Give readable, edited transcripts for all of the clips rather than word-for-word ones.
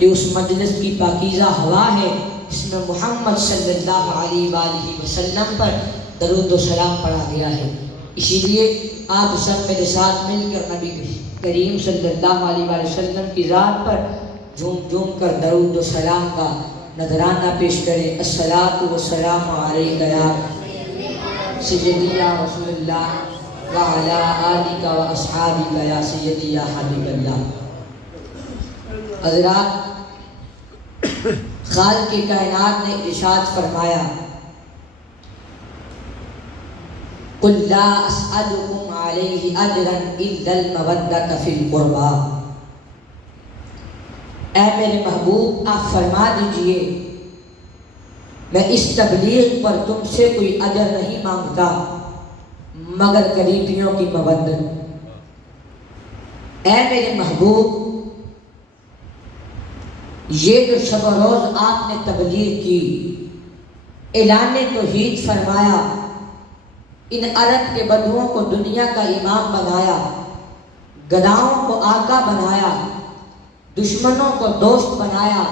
یہ اس مجلس کی پاکیزہ ہوا ہے اس میں محمد صلی اللہ علیہ وآلہ وسلم پر درود و سلام پڑھا گیا ہے. اسی لیے آپ سب میرے ساتھ مل کر نبی کریم صلی اللہ علیہ وآلہ وسلم کی ذات پر جھوم جھوم کر درود و سلام کا نذرانہ پیش کریں. الصلاۃ والسلام علیک یا سیدی یا رسول اللہ وعلی آلک و اصحابک یا سیدی یا حبیب اللہ. حضرات، خالق کائنات نے ارشاد فرمایا قُلْ لَا أَسْأَلُكُمْ عَلَيْهِ أَجْرًا إِلَّا الْمَوَدَّةَ فِي الْقُرْبَى. اے میرے محبوب، آپ فرما دیجئے میں اس تبلیغ پر تم سے کوئی اجر نہیں مانگتا مگر قریبیوں کی مودت. اے میرے محبوب، یہ جو شب و روز آپ نے تبلیغ کی، اعلان توحید فرمایا، ان عرب کے بدوؤں کو دنیا کا امام بنایا، گداؤں کو آقا بنایا، دشمنوں کو دوست بنایا،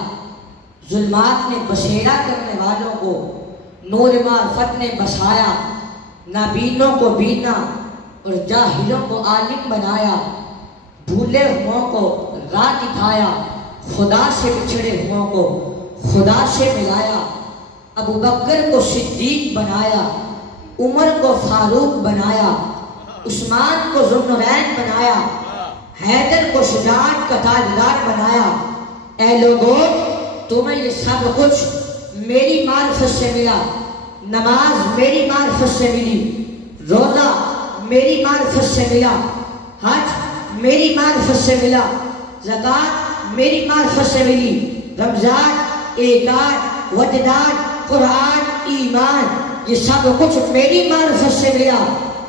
ظلمات میں بسیرا کرنے والوں کو نور معرفت نے بسایا، نابینوں کو بینا اور جاہلوں کو عالم بنایا، بھولے ہوں کو راہ دکھایا، خدا سے بچھڑے ہوں کو خدا سے ملایا، ابو بکر کو صدیق بنایا، عمر کو فاروق بنایا، عثمان کو ذوالنورین بنایا، حیدر کو شجاعت کا تاجدار بنایا. اے لوگوں، تمہیں یہ سب کچھ میری معرفت سے ملا. نماز میری معرفت سے ملی، روزہ میری معرفت سے ملا، حج میری معرفت سے ملا، زکوٰۃ میری معرفت سے ملی، رمضان، اعتکاف، وجدان، قرآن، ایمان، یہ سب کچھ میری معرفت سے ملا.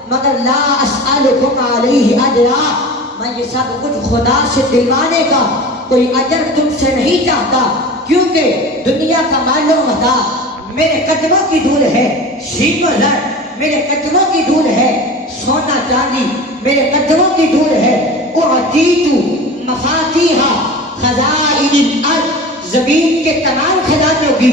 مگر لا اسألکم علیہ اجرا، میں یہ سب کچھ خدا سے دلوانے کا کوئی اجر تم سے نہیں چاہتا، کیونکہ دنیا کا مال و متاع میرے قدموں کی دھول ہے، شیم و زر میرے قدموں کی دھول ہے، سونا چاندی میرے قدموں کی دھول ہے. اعطیت مفاتیح خزائن الارض، زمین کے تمام خزانوں کی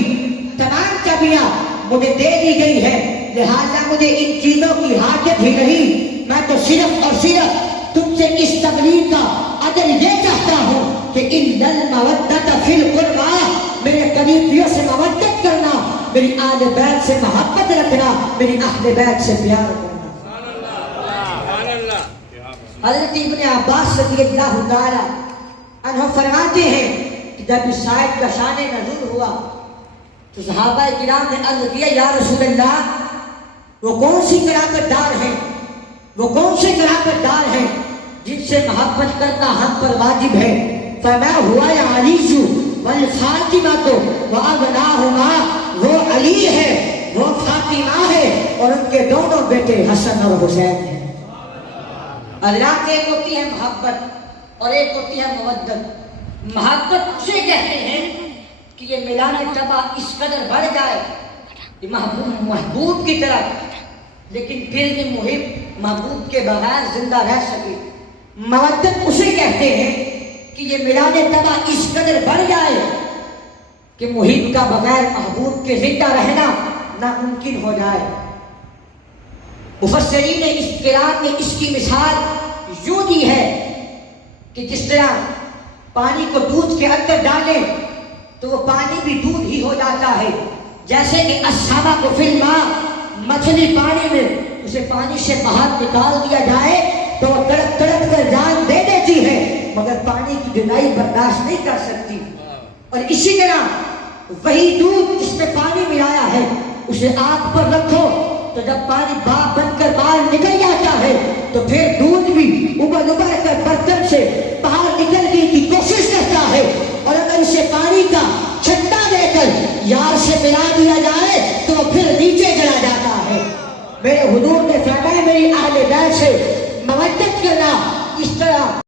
تمام چابیاں مجھے دے دی گئی ہے، لہذا مجھے ان چیزوں کی حاجت ہی نہیں. میں تو صرف اور صرف تم سے اس تبلیغ کا اجر یہ چاہتا ہوں کہ اِلَّا الْمَوَدَّةَ فِي الْقُرْبَى، میرے قریبیوں سے مودت کرنا، میری آل بیت سے محبت رکھنا، میری اہل بیت سے پیار کرنا. حضرت ابن عباس رضی اللہ تعالی عنہ فرماتے ہیں کہ جب اس آیت کا شان نزول ہوا تو صحابہ کرام نے عرض کیا یا رسول اللہ، وہ کون سی قرابت دار ہیں، وہ کون سے قرابت دار ہیں جن سے محبت کرنا ہم پر واجب ہے؟ فرمایا ہوا یا علی والفاطمہ وابناہما، وہ علی ہے، وہ فاطمہ ہے اور ان کے دونوں بیٹے حسن اور حسین ہیں. حضرات، ایک ہوتی ہے محبت اور ایک ہوتی ہے مودت. محبت اسے کہتے ہیں کہ یہ میلان طبع اس قدر بڑھ جائے کہ محبوب کی طرف، لیکن پھر بھی محب محبوب کے بغیر زندہ رہ سکے. مودت اسے کہتے ہیں کہ یہ میلان طبع اس قدر بڑھ جائے کہ محب کا بغیر محبوب کے زندہ رہنا ناممکن ہو جائے. مفسرین نے اس قرآن میں اس کی مثال یوں دی ہے کہ جس طرح پانی کو دودھ کے اندر ڈالیں تو وہ پانی بھی دودھ ہی ہو جاتا ہے، جیسے کہ السمک فی الماء، مچھلی پانی میں، اسے پانی سے باہر نکال دیا جائے تو وہ تڑپ تڑپ کر جان دے دیتی ہے مگر پانی کی جدائی برداشت نہیں کر سکتی. اور اسی طرح وہی دودھ جس میں پانی ملایا ہے اسے آگ پر رکھو تو جب پانی بھاپ بن کر باہر نکل جاتا ہے تو پھر دودھ بھی ابل ابل کر برتن سے باہر نکلنے کی کوشش کرتا ہے. اور اگر اسے پانی کا چھٹا دے کر یار سے ملا دیا جائے تو وہ پھر نیچے چلا جاتا ہے. میرے حضور نے فرمایا میری اہل بیت سے مودت کرنا اس طرح